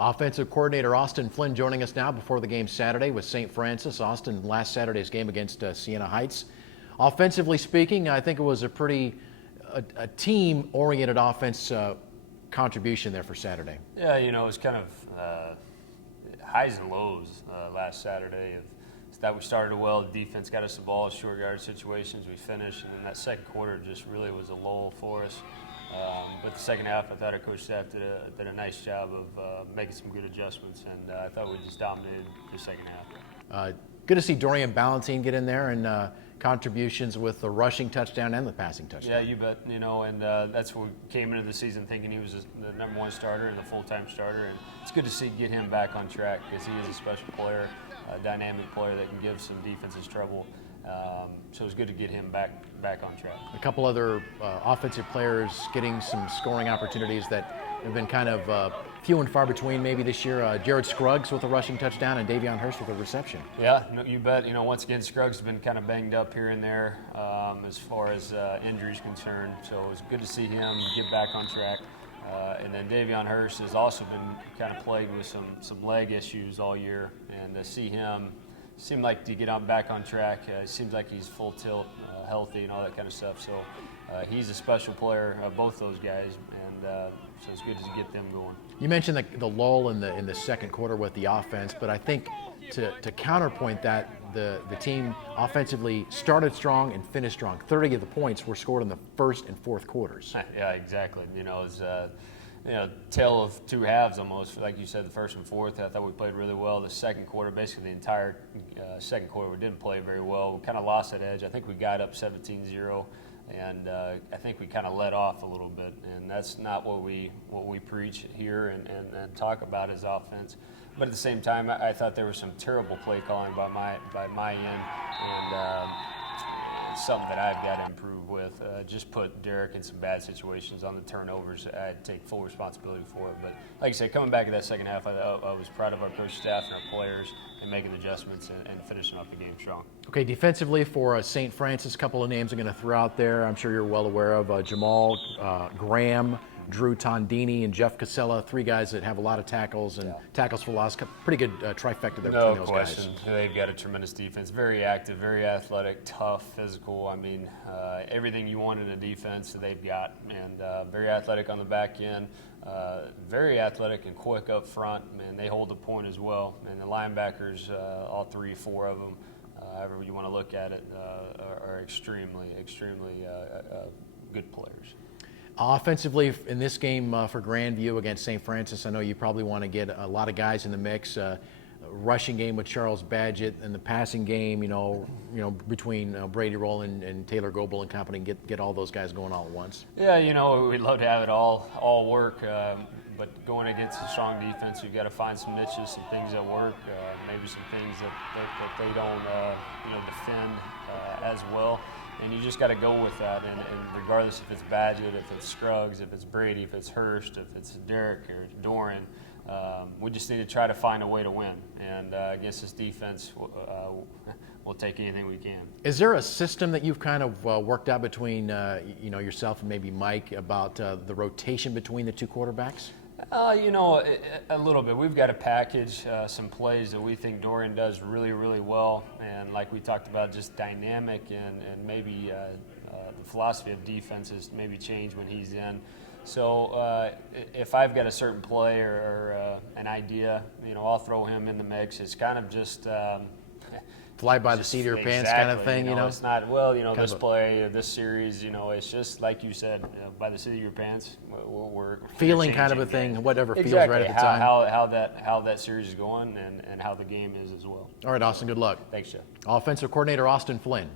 Offensive coordinator Austin Flynn joining us now before the game Saturday with St. Francis. Austin, last Saturday's game against Siena Heights. Offensively speaking, I think it was a pretty team-oriented offense contribution there for Saturday. Yeah, it was kind of highs and lows last Saturday. That we started well, the defense got us the ball, short yard situations, we finished, and then that second quarter just really was a lull for us. But the second half, I thought our coach staff did a nice job of making some good adjustments, and I thought we just dominated the second half. Good to see Dorian Ballantine get in there and contributions with the rushing touchdown and the passing touchdown. Yeah, you bet. And that's what we came into the season thinking he was the number one starter and the full-time starter, and it's good to see get him back on track because he is a special player, a dynamic player that can give some defenses trouble. So it's good to get him back on track. A couple other offensive players getting some scoring opportunities that have been kind of few and far between maybe this year. Jared Scruggs with a rushing touchdown and Davion Hurst with a reception. Yeah, you bet. Once again, Scruggs has been kind of banged up here and there as far as injuries concerned. So it's good to see him get back on track. And then Davion Hurst has also been kind of plagued with some leg issues all year, and to see him seem like to get back on track. It seems like he's full tilt, healthy, and all that kind of stuff. So he's a special player, both those guys, and so it's good to get them going. You mentioned the lull in the second quarter with the offense, but I think to counterpoint that, the team offensively started strong and finished strong. 30 of the points were scored in the first and fourth quarters. Yeah, exactly. It's tale of two halves almost. Like you said, the first and fourth, I thought we played really well. The second quarter, basically the entire second quarter, we didn't play very well. We kind of lost that edge. I think we got up 17-0, and I think we kind of let off a little bit. And that's not what we preach here and talk about as offense. But at the same time, I thought there was some terrible play calling by my end, and it's something that I've got to improve with. Just put Derek in some bad situations on the turnovers. I'd take full responsibility for it. But like I said, coming back to that second half, I was proud of our coach staff and our players and making the adjustments and finishing off the game strong. Okay, defensively for St. Francis, a couple of names I'm going to throw out there. I'm sure you're well aware of Jamal Graham, Drew Tondini, and Jeff Casella, three guys that have a lot of tackles and tackles for loss. Pretty good trifecta there between those guys. No question. They've got a tremendous defense. Very active, very athletic, tough, physical. I mean, everything you want in a defense they've got. And very athletic on the back end, very athletic and quick up front. And they hold the point as well. And the linebackers, all three, four of them, however you want to look at it, are extremely good players. Offensively, in this game for Grandview against St. Francis, I know you probably want to get a lot of guys in the mix. Rushing game with Charles Badgett, and the passing game, between Brady Rowland and Taylor Goebel and company, get all those guys going all at once. Yeah, we'd love to have it all work, but going against a strong defense, you've got to find some niches, some things that work, maybe some things that they don't defend as well. And you just got to go with that, and regardless if it's Badgett, if it's Scruggs, if it's Brady, if it's Hurst, if it's Derek or Doran, we just need to try to find a way to win. And against this defense, we'll take anything we can. Is there a system that you've kind of worked out between yourself and maybe Mike about the rotation between the two quarterbacks? A little bit. We've got to package some plays that we think Dorian does really, really well. And like we talked about, just dynamic and maybe the philosophy of defense is maybe change when he's in. So if I've got a certain play or an idea, I'll throw him in the mix. It's kind of just fly by the seat of your pants kind of thing, It's not, this play, this series, it's just like you said, by the seat of your pants. We're feeling kind of a thing, whatever feels right at the time. How that series is going and how the game is as well. All right, Austin, good luck. Thanks, Jeff. Offensive coordinator Austin Flynn.